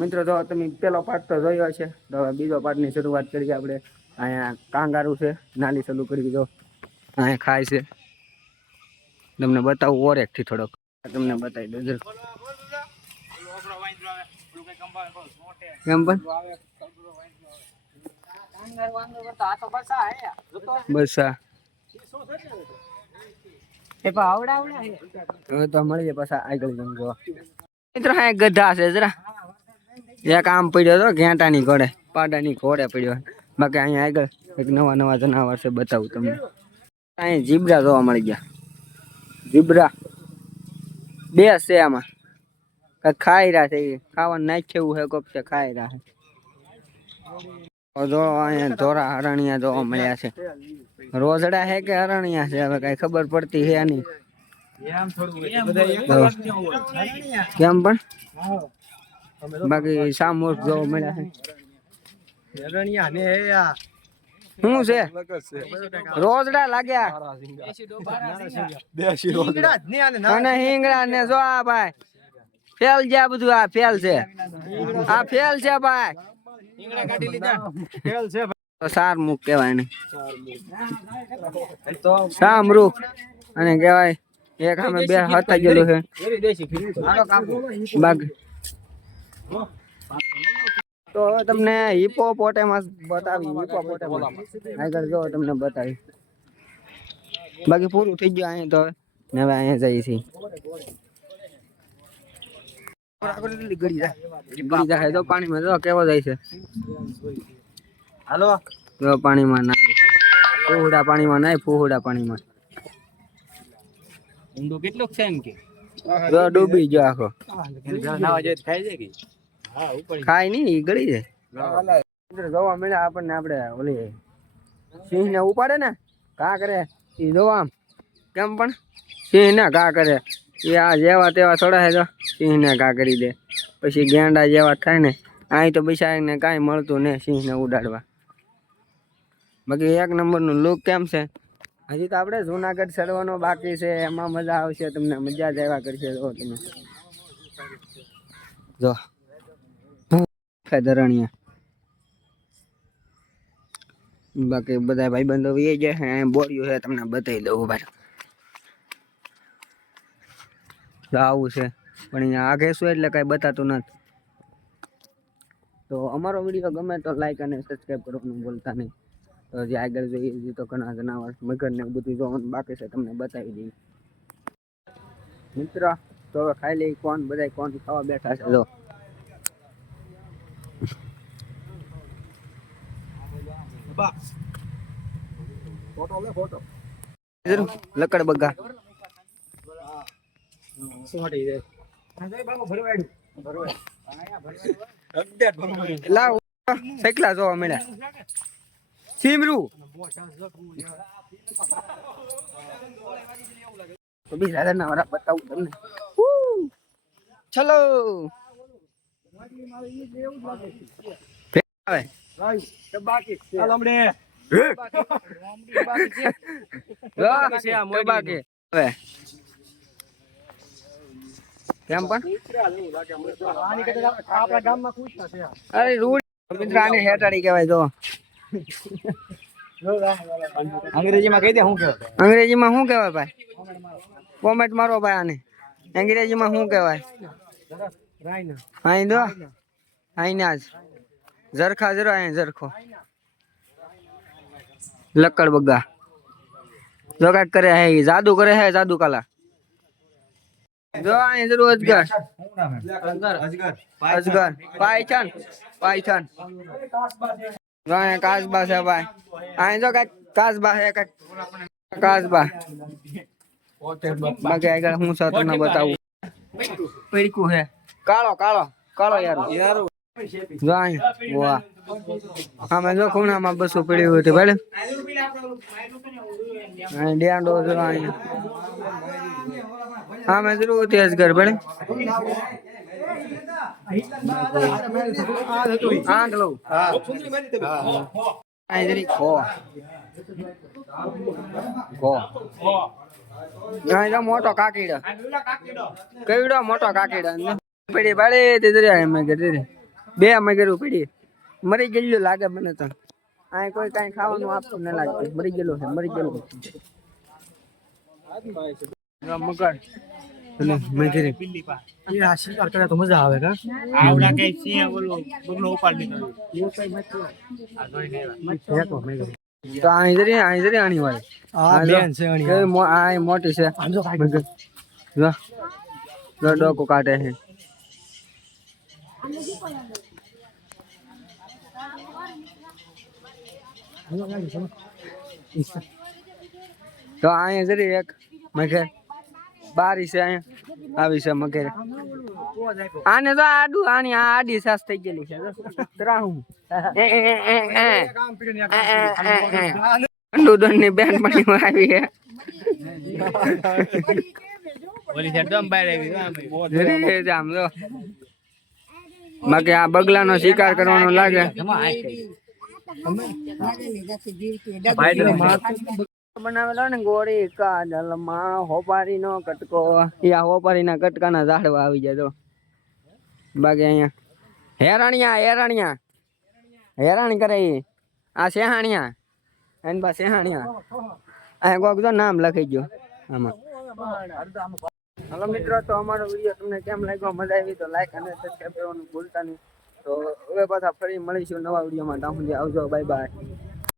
મિત્રો તો તમે પેલો પાર્ટ તો જોયો છે, તો હવે બીજો પાર્ટની શરૂઆત કરીએ આપણે. અહીંયા કાંગારું છે, નાલી ચાલુ કરી દીધો, અહીંયા ખાય છે. તમને બતાવું ઓરેકથી થોડોક, તમને બતાવી દો જરા. કેમ પણ બસા હવે તો મળીએ પાછા આગળ જોવા. મિત્રો હા ગધા છે જરા, એક આમ પડ્યો હતો ઘેટાની ઘોડે, પાડાની ઘોડે પડ્યો. બાકી અહીંયા આગળ એક નવા નવા જનાવર છે, બતાવું તમને. અહીં જીબ્રા જોવા મળી ગયા. જીબ્રા બે છે આમાં, કઈ ખાઈ રહ્યા છે, ખાવાનું નાખ્યું છે, કોક છે ખાઈ રહ્યા છે. જો અહીંયા ધોરા હરણિયા જોવા મળ્યા છે. રોજડા હે કે હરણિયા છે હવે કઈ ખબર પડતી હે નહીં. કેમ પણ બાકી સામૂર્ખ જોવા મળ્યા છે. શું છે રોજડા લાગ્યા અને હિંગડા ને જો આ ભાઈ ફેલ છે, આ બધું આ ફેલ છે, આ ફેલ છે ભાઈ. સારમુખ કેવાય ને, સામરૂખ અને કેવાય. એક અમે બે હતા ગયેલું છે બાકી. તો હવે તમને હિપોપોટેમસ બતાવી, હિપોપોટેમસ આગળ જો તમને બતાવી. બાકી પૂરું થઈ ગયું અહીંયા તો. હવે અહીંયા જઈએ છીએ. ગળી જાય તો પાણીમાં જો કેવો જાય છે. હાલો જો પાણીમાં નાય છે, ફૂહડા પાણીમાં નાય, ફૂહડા પાણીમાં. ઊંડો કેટલોક છે એમ કે જો ડૂબી ગયો આખો. ખાય નહીં, ગળી જાય. જોવા મળ્યા આપણને, આપણે ઓલી સિંહ ને ઉપાડે ને ઘા કરે એ જોવા આમ. કેમ પણ સિંહ ને ઘા કરે એ આ જેવા તેવા થોડા છે, તો સિંહ ને ઘા કરી દે. પછી ગેંડા જેવા થાય ને, અહીં તો બિચારીને કાંઈ મળતું ને સિંહ ને ઉડાડવા. બાકી એક નંબરનું લુક કેમ છે. હજી તો આપણે જુનાગઢ ચડવાનો બાકી છે, એમાં મજા આવશે તમને, મજા જ આવ્યા કરશે. જો તમે જો ધરણિયા. બાકી બધા ભાઈબંધો એ જે છે બોર્યું છે, તમને બતાવી દઉં ભાઈ. આવું છે પણ અહીંયા આગે શું એટલે કઈ બતાતું નથી. તો અમારો વિડીયો ગમે તો લાઈક અને સબસ્ક્રાઈબ કરવાનું ભૂલતા નહીં. તો જે આગળ જોઈએ તો ઘણા જનાવર મગર ને બધું જોવાનું બાકી છે, તમને બતાવી દઈએ મિત્ર. તો હવે ખાઈ લઈ. કોણ બધા કોણ ખાવા બેઠા છે જો. લકડ બગા લાવ સૈકલા જોવા મળ્યા. સીમરું તો બીજા જનાવર બતાવું તમને. ચલો કેમ પણ અરે રૂડ મિત્ર આને હેટાડી કહેવાય. જો અંગ્રેજીમાં કહી દે શું કહેવાય. અંગ્રેજીમાં શું કહેવાય ભાઈ? કોમેન્ટ મારો ભાઈ. આને અંગ્રેજીમાં શું કહેવાય? અહીં દો અહીં જ ઝરખા જરો, અહીં ઝરખો લક્કડ બગા જો કાંઈક કરે હે, જાદુ કરે હે, જાદુ કાલા. જો અહીં જરૂર અજગર, અજગર પાયથન, પાયથન. જો અહીં કાચબા છે ભાઈ. અહીં જો કાંઈક કાચબા છે, કાંઈક કાચબા. બાકી આગળ હું છે તમને બતાવું. પૈકું હે કાળો કાળો કાળો યાર. જો અહીં વાહ આમાં જો ખૂણામાં બસો પડી હોય ભાઈ. અહીં ડેંડો જો અહીં આમાં જરૂર હતી અજગર ભાઈ. આંધળો અહીં જરી ખો ખો. અહીં જો મોટો કાકીડો, કઈડો મોટો કાકીડો પડી ભાડે તે દરિયા એમ કે બે મગરું પડી મરી ગયેલું લાગે મને તો આ કોઈ કાંઈ ખાવાનું આપતું ન લાગતું મરી ગયેલું છે મરી ગયેલું મગર મગરી શિકાર કરે તો મજા આવે કા આવડા કઈ સિંહ બોલો બગલો ઉપાડી તો અહીં જરી આણી વાળી આ બેન છે આણી આ મોટી છે જો જો ડોકો કાઢે છે તો અહીંયા જરી એક મગર બારી છે અહીંયા આવી છે મગર આને તો આડું આની આડી સાસ થઈ ગયેલી છે ત્રાહું ની બેન પણ આવી છે આમ જો બાકી આ બગલાનો શિકાર કરવાનો લાગે બનાવેલો ને ગોળી કાજલ માં હોપારી નો કટકો હોપારી ના કટકા ના ઝાડવા આવી જાય તો બાકી અહીંયા હેરાણી કરે આ સેહાણિયા એન બા સેહાણિયા આ કોક તો નામ લખાઈ ગયો આમાં હલો મિત્રો તો અમારો વિડીયો તમને કેમ લાગ્યો મજા આવી તો લાઈક અને સબસ્ક્રાઇબ કરવાનું ભૂલતા નહીં તો હવે પાછા ફરી મળીશું નવા વિડીયોમાં ત્યાં સુધી આવજો બાય બાય